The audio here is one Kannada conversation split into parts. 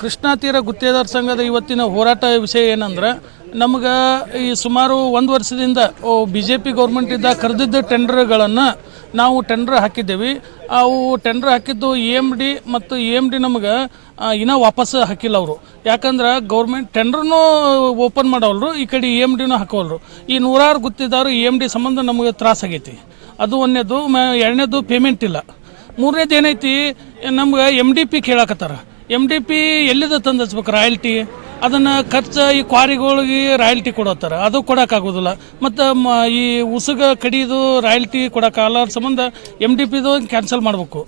ಕೃಷ್ಣಾ ತೀರ ಗುತ್ತೇದಾರ ಸಂಘದ ಇವತ್ತಿನ ಹೋರಾಟ ವಿಷಯ ಏನಂದ್ರೆ, ನಮ್ಗೆ ಈ ಸುಮಾರು ಒಂದು ವರ್ಷದಿಂದ ಬಿ ಜೆ ಪಿ ಗೌರ್ಮೆಂಟ್ ಇದ್ದ ಕರೆದಿದ್ದ ಟೆಂಡರ್ಗಳನ್ನು ನಾವು ಟೆಂಡರ್ ಹಾಕಿದ್ದೇವೆ. ಅವು ಟೆಂಡರ್ ಹಾಕಿದ್ದು ಇ ಎಂ ಡಿ ಮತ್ತು ಇ ಎಂ ಡಿ ನಮ್ಗೆ ಇನ್ನೂ ವಾಪಸ್ ಹಾಕಿಲ್ಲ ಅವರು. ಯಾಕಂದ್ರೆ ಗೌರ್ಮೆಂಟ್ ಟೆಂಡರ್ನೂ ಓಪನ್ ಮಾಡವಲ್ರು, ಈ ಕಡೆ ಇ ಎಂ ಡಿನೂ ಹಾಕೋಲ್ರು ಈ ನೂರಾರು ಗುತ್ತಿದಾರು ಇ ಎಂ ಡಿ ಸಂಬಂಧ ನಮಗೆ ತ್ರಾಸ ಆಗೈತಿ. ಅದು ಒಂದನೇದು, ಮ, ಎರಡನೇದು ಪೇಮೆಂಟ್ ಇಲ್ಲ. ಮೂರನೇದು ಏನೈತಿ ನಮ್ಗೆ ಎಂ ಡಿ ಪಿ ಕೇಳಾಕತ್ತಾರ. ಎಂ ಡಿ ಪಿ ಎಲ್ಲಿದ ತಂದು ಹಚ್ಬೇಕು ರಾಯಲ್ಟಿ? ಅದನ್ನು ಖರ್ಚು ಈ ಕ್ವಾರಿಗಳಿಗೆ ರಾಯಲ್ಟಿ ಕೊಡತ್ತಾರ. ಅದು ಕೊಡೋಕ್ಕಾಗೋದಿಲ್ಲ. ಮತ್ತು ಮ, ಈ ಉಸುಗ ಕಡಿದು ರಾಯಲ್ಟಿ ಕೊಡೋಕ್ಕಾಗಲ್ಲ ಸಂಬಂಧ ಎಂ ಡಿ ಪಿದು ಕ್ಯಾನ್ಸಲ್ ಮಾಡಬೇಕು.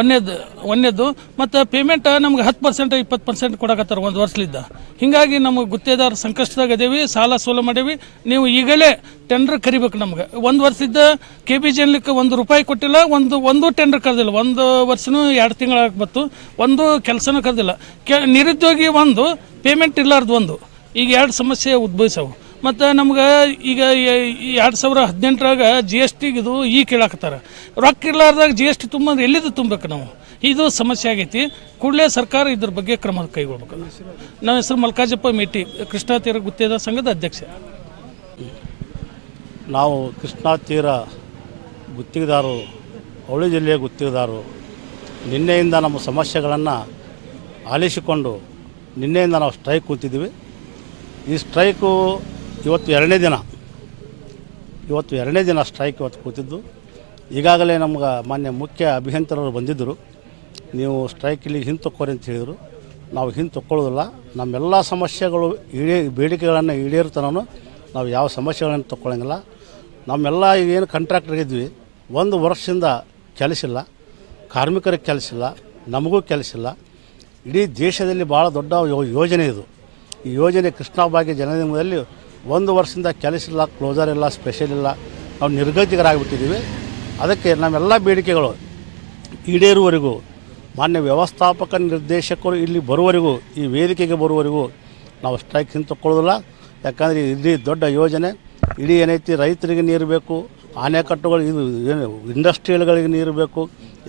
ಒಂದೇದು ಒಂದೇದು, ಮತ್ತು ಪೇಮೆಂಟ್ ನಮ್ಗೆ ಹತ್ತು ಪರ್ಸೆಂಟ್ ಇಪ್ಪತ್ತು ಪರ್ಸೆಂಟ್ ಕೊಡಕತ್ತಾರ ಒಂದು ವರ್ಷಲಿದ್ದ. ಹೀಗಾಗಿ ನಮಗೆ ಗುತ್ತೇದಾರ ಸಂಕಷ್ಟದಾಗ ಅದೇವಿ, ಸಾಲ ಸೋಲ ಮಾಡೇವಿ. ನೀವು ಈಗಲೇ ಟೆಂಡರ್ ಕರಿಬೇಕು ನಮ್ಗೆ. ಒಂದು ವರ್ಷದ ಕೆ ಬಿ ಜಿ ಅನ್ಲಿಕ್ಕೆ ಒಂದು ರೂಪಾಯಿ ಕೊಟ್ಟಿಲ್ಲ, ಒಂದು ಒಂದು ಟೆಂಡರ್ ಕರೆದಿಲ್ಲ. ಒಂದು ವರ್ಷನೂ ಎರಡು ತಿಂಗಳಾಗಿ ಬತ್ತು ಒಂದು ಕೆಲಸನೂ ಕರೆದಿಲ್ಲ. ಕೆ, ನಿರುದ್ಯೋಗಿ ಒಂದು ಪೇಮೆಂಟ್ ಇಲ್ಲಾರ್ದು ಒಂದು. ಈಗ ಎರಡು ಸಮಸ್ಯೆ ಉದ್ಭವಿಸವು. ಮತ್ತು ನಮ್ಗೆ ಈಗ ಎರಡು ಸಾವಿರ ಹದಿನೆಂಟರಾಗ ಜಿ ಎಸ್ ಟಿಗಿದು ಈ ಕೇಳಾಕತ್ತಾರ. ರೊಕ್ಕ ಇರ್ಲಾರ್ದಾಗ ಜಿ ಎಸ್ ಟಿ ತುಂಬ ಎಲ್ಲಿದ್ದು ತುಂಬಬೇಕು ನಾವು? ಇದು ಸಮಸ್ಯೆ ಆಗೈತಿ. ಕೂಡಲೇ ಸರ್ಕಾರ ಇದ್ರ ಬಗ್ಗೆ ಕ್ರಮ ಕೈಗೊಳ್ಬೇಕು. ನನ್ನ ಹೆಸರು ಮಲ್ಕಾಜಪ್ಪ ಮೇಟಿ, ಕೃಷ್ಣಾ ತೀರ ಗುತ್ತೇದಾರ ಸಂಘದ ಅಧ್ಯಕ್ಷ. ನಾವು ಕೃಷ್ಣಾ ತೀರ ಗುತ್ತಿಗೆದಾರರು ಅವಳಿ ಜಿಲ್ಲೆಯ ಗುತ್ತಿಗೆದಾರರು, ನಿನ್ನೆಯಿಂದ ನಮ್ಮ ಸಮಸ್ಯೆಗಳನ್ನು ಆಲಿಸಿಕೊಂಡು ನಿನ್ನೆಯಿಂದ ನಾವು ಸ್ಟ್ರೈಕ್ ಕೂತಿದ್ದೀವಿ. ಈ ಸ್ಟ್ರೈಕು ಇವತ್ತು ಎರಡನೇ ದಿನ. ಇವತ್ತು ಎರಡನೇ ದಿನ ಸ್ಟ್ರೈಕ್ ಇವತ್ತು ಕೂತಿದ್ದು. ಈಗಾಗಲೇ ನಮ್ಗೆ ಮಾನ್ಯ ಮುಖ್ಯ ಅಭಿಯಂತರರು ಬಂದಿದ್ದರು ನೀವು ಸ್ಟ್ರೈಕ್ ಇಲ್ಲಿ ಹಿಂತಕ್ಕೋರಿ ಅಂತ ಹೇಳಿದರು. ನಾವು ಹಿಂತಕ್ಕೊಳ್ಳೋದಿಲ್ಲ ನಮ್ಮೆಲ್ಲ ಸಮಸ್ಯೆಗಳು ಈಡೇ, ಬೇಡಿಕೆಗಳನ್ನು ಈಡೇರ್ತನೂ ನಾವು ಯಾವ ಸಮಸ್ಯೆಗಳನ್ನು ತಗೊಳ್ಳಂಗಿಲ್ಲ ನಮ್ಮೆಲ್ಲ ಏನು ಕಾಂಟ್ರಾಕ್ಟರ್ಗಿದ್ವಿ ಒಂದು ವರ್ಷದಿಂದ ಕೆಲಸಿಲ್ಲ ಕಾರ್ಮಿಕರಿಗೆ ಕೆಲಸಿಲ್ಲ ನಮಗೂ ಕೆಲಸಿಲ್ಲ ಇಡೀ ದೇಶದಲ್ಲಿ ಭಾಳ ದೊಡ್ಡ ಯೋಜನೆ ಇದು. ಈ ಯೋಜನೆ ಕೃಷ್ಣಾ ಭಾಗ್ಯ ಜನನಿಗಮದಲ್ಲಿ ಒಂದು ವರ್ಷದಿಂದ ಕೆಲಸ ಇಲ್ಲ ಕ್ಲೋಸರ್ ಇಲ್ಲ ಸ್ಪೆಷಲ್ ಇಲ್ಲ. ನಾವು ನಿರ್ಗತಿಕರಾಗಿಬಿಟ್ಟಿದ್ದೀವಿ. ಅದಕ್ಕೆ ನಮ್ಮೆಲ್ಲ ಬೇಡಿಕೆಗಳು ಈಡೇರುವವರೆಗೂ, ಮಾನ್ಯ ವ್ಯವಸ್ಥಾಪಕ ನಿರ್ದೇಶಕರು ಇಲ್ಲಿ ಬರುವವರೆಗೂ, ಈ ವೇದಿಕೆಗೆ ಬರುವವರೆಗೂ ನಾವು ಸ್ಟ್ರೈಕ್ ಹಿಂತಕ್ಕೊಳ್ಳೋದಿಲ್ಲ ಯಾಕಂದರೆ ಇಡೀ ದೊಡ್ಡ ಯೋಜನೆ, ಇಡೀ ಏನೈತಿ ರೈತರಿಗೆ ನೀರು ಬೇಕು ಆನೆಕಟ್ಟುಗಳು ಇದು ಏನು ಇಂಡಸ್ಟ್ರಿಯಲ್ಗಳಿಗೆ ನೀರು ಬೇಕು,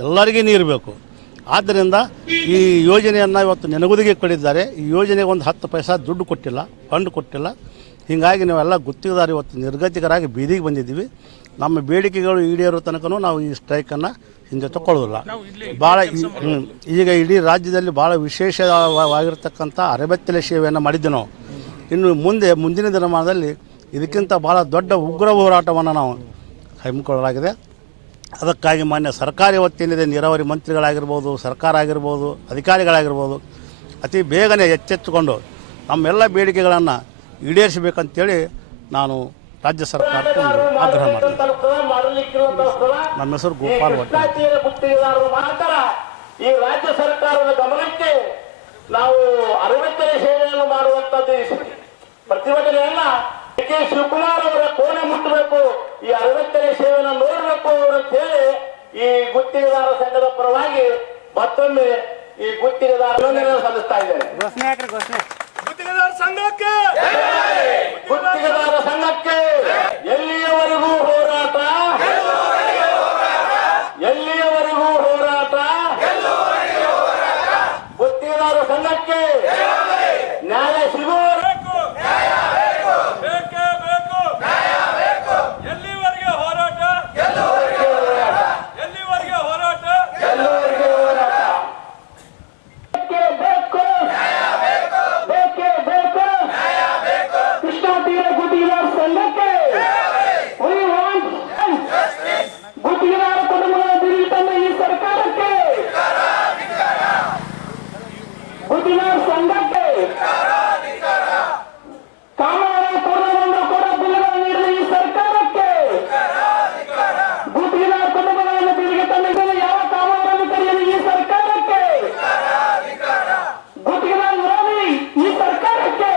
ಎಲ್ಲರಿಗೆ ನೀರು ಬೇಕು. ಆದ್ದರಿಂದ ಈ ಯೋಜನೆಯನ್ನು ಇವತ್ತು ನೆನಗುದಿಗೆ ಕೊಟ್ಟಿದ್ದಾರೆ. ಈ ಯೋಜನೆಗೆ ಒಂದು ಹತ್ತು ಪೈಸಾ ದುಡ್ಡು ಕೊಟ್ಟಿಲ್ಲ ಫಂಡ್ ಕೊಟ್ಟಿಲ್ಲ. ಹೀಗಾಗಿ ನಾವೆಲ್ಲ ಗುತ್ತಿಗೆದಾರ ಇವತ್ತು ನಿರ್ಗತಿಕರಾಗಿ ಬೀದಿಗೆ ಬಂದಿದ್ದೀವಿ. ನಮ್ಮ ಬೇಡಿಕೆಗಳು ಈಡೇರೋ ತನಕನೂ ನಾವು ಈ ಸ್ಟ್ರೈಕನ್ನು ಹಿಂದೆ ತಗೊಳ್ಳೋದಿಲ್ಲ ಭಾಳ ಈ- ಈಗ ಇಡೀ ರಾಜ್ಯದಲ್ಲಿ ಭಾಳ ವಿಶೇಷವಾಗಿರ್ತಕ್ಕಂಥ ಅರೆಬೆತ್ತಲೆ ಸೇವೆಯನ್ನು ಮಾಡಿದ್ದೆ ನಾವು. ಇನ್ನು ಮುಂದೆ ಮುಂದಿನ ದಿನಮಾನದಲ್ಲಿ ಇದಕ್ಕಿಂತ ಭಾಳ ದೊಡ್ಡ ಉಗ್ರ ಹೋರಾಟವನ್ನು ನಾವು ಹಮ್ಮಿಕೊಳ್ಳಲಾಗಿದೆ. ಅದಕ್ಕಾಗಿ ಮಾನ್ಯ ಸರ್ಕಾರಿ ವತಿಯಲ್ಲಿದೆ ನೀರಾವರಿ ಮಂತ್ರಿಗಳಾಗಿರ್ಬೋದು ಸರ್ಕಾರ ಆಗಿರ್ಬೋದು ಅಧಿಕಾರಿಗಳಾಗಿರ್ಬೋದು ಅತಿ ಬೇಗನೆ ಎಚ್ಚೆತ್ತುಕೊಂಡು ನಮ್ಮೆಲ್ಲ ಬೇಡಿಕೆಗಳನ್ನು ಈಡೇರಿಸಬೇಕಂತೇಳಿ ನಾನು ರಾಜ್ಯ ಸರ್ಕಾರಕ್ಕೆ ಒಂದು ಆಗ್ರಹ ಮಾಡ್ತೀನಿ. ನಮ್ಮ ಹೆಸರು ಗೋಪಾಲ್ ಈ ರಾಜ್ಯ ಸರ್ಕಾರದ ಗಮನಕ್ಕೆ ನಾವು ಅರವತ್ತನೇ ಸೇವೆಯನ್ನು ಮಾಡುವಂತದ್ದು ಪ್ರತಿಭಟನೆಯನ್ನ ಕೆ ಶಿವಕುಮಾರ್ ಅವರ ಕೋಣೆ ಮುಟ್ಟಬೇಕು ಈ ಅರವತ್ತನೇ ಸೇವೆಯನ್ನು ನೋಡಬೇಕು ಅವರು ಅಂತ ಹೇಳಿ ಈ ಗುತ್ತಿಗೆದಾರ ಸಂಘದ ಪರವಾಗಿ ಮತ್ತೊಮ್ಮೆ ಈ ಗುತ್ತಿಗೆದಾರ ಸಲ್ಲಿಸ್ತಾ ಇದ್ದೇನೆ. ಗುತ್ತಿಗೆದಾರ ಸಂಘಕ್ಕೆ. ಗುತ್ತಿಗೆದಾರ ಸಂಘಕ್ಕೆ ಎಲ್ಲಿಯವರೆಗೂ ಹೋರಾಟ ಗುತ್ತಿಗೆದಾರ ಸಂಘಕ್ಕೆ ನ್ಯಾಯ ಸಿಗುವವರೆಗೂ ಬೇಕೇ ಬೇಕು ಎಲ್ಲಿವರೆಗೆ ಹೋರಾಟ ಎಲ್ಲಿವರೆಗೆ ಹೋರಾಟ ಎಲ್ಲವರೆಗೂ ಹೋರಾಟ ಬೇಕೇ ಬೇಕು ಬೇಕೇ ಬೇಕು ಕೃಷ್ಣಾ ತೀರ ಗುತ್ತಿಗೆದಾರ ಸಂಘಕ್ಕೆ We want ಗುತ್ತಿಗೆದಾರ ಕುಟುಂಬಗಳ ದುರಿತನ್ನ ಈ ಸರ್ಕಾರಕ್ಕೆ ಗುತ್ತಿಗೆದಾರ ಸಂಘಕ್ಕೆ ಕಾಮಗಾರಿ ಪೂರ್ಣಗೊಂಡು ಕೂಡ ಬಿಲ್ಗಳು ನೀಡಲು ಈ ಸರ್ಕಾರಕ್ಕೆ ಗುತ್ತಿಗೆದಾರ ಕುಟುಂಬಗಳನ್ನು ತಿರುಗಿ ತಂದಿದ್ದನ್ನು ಯಾವ ಕಾಮಗಾರಿಯನ್ನು ಕರೆಯಲು ಈ ಸರ್ಕಾರಕ್ಕೆ ಗುತ್ತಿಗೆದಾರ ವಿರೋಧಿ ಈ ಸರ್ಕಾರಕ್ಕೆ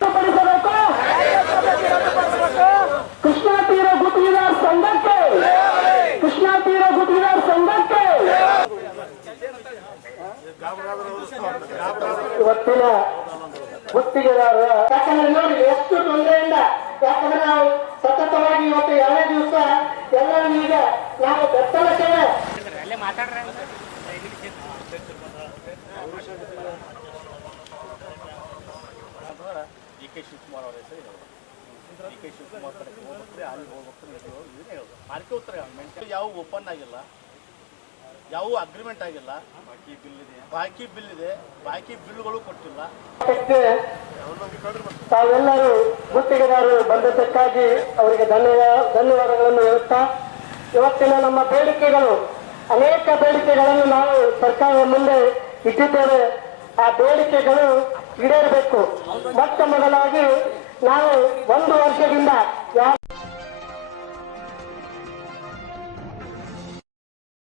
ರದ್ದುಪಡಿಸಬೇಕು ಕೃಷ್ಣಾ ತೀರ ಗುತ್ತಿಗೆದಾರ ಸಂಘಕ್ಕೆ. ಕೃಷ್ಣಾ ತೀರ ಗುತ್ತಿಗೆದಾರ ಸಂಘಕ್ಕೆ. ಇವತ್ತಿನ ಗುತ್ತಿಗೆದಾರರ ಯಾಕಂದ್ರೆ ನೋಡಿ, ಎಷ್ಟು ತೊಂದರೆಯಿಂದ, ಯಾಕಂದ್ರೆ ನಾವು ಸತತವಾಗಿ ಇವತ್ತು ಎರಡನೇ ದಿವಸ ಎಲ್ಲರೂ ಈಗ ನಾವು ಬೆತ್ತಲ ಸೇವೆ ಡಿ ಕೆ ಶಿವಕುಮಾರ್ ಅವರ ಹೆಸರು ಡಿ ಕೆ ಶಿವಕುಮಾರ್ ಕಡೆ ಹೋಗ್ಬೇಕು ಅಲ್ಲಿ ಹೋಗ್ಬೇಕು ಇಲ್ಲಿ ಹೋಗ್ಬೇಕು ಇದನ್ನೇ ಹೇಳೋದು ಅದಕ್ಕೆ ಉತ್ತರ ಮೆಂಟಲ್ ಯಾವ ಓಪನ್ ಆಗಿಲ್ಲ. ಯಾವ ಅಗ್ರಿಮೆಂಟ್ ಆಗಿಲ್ಲ. ಬಾಕಿ ಬಿಲ್ ಇದೆ. ಬಾಕಿ ಬಿಲ್ ಇದೆ. ಬಾಕಿ ಬಿಲ್ಗಳು ಕೊಟ್ಟಿಲ್ಲ. ಅದಕ್ಕೆ ತಾವೆಲ್ಲರೂ ಗುತ್ತಿಗೆದಾರರು ಬಂದದ್ದಕ್ಕಾಗಿ ಅವರಿಗೆ ಧನ್ಯವಾದ ಧನ್ಯವಾದಗಳನ್ನು ಹೇಳುತ್ತಾ ಇವತ್ತಿನ ನಮ್ಮ ಬೇಡಿಕೆಗಳು ಅನೇಕ ಬೇಡಿಕೆಗಳನ್ನು ನಾವು ಸರ್ಕಾರದ ಮುಂದೆ ಇಟ್ಟಿದ್ದೇವೆ. ಆ ಬೇಡಿಕೆಗಳು ಈಡೇರಬೇಕು. ಮೊಟ್ಟ ಮೊದಲಾಗಿ ನಾವು ಒಂದು ವರ್ಷದಿಂದ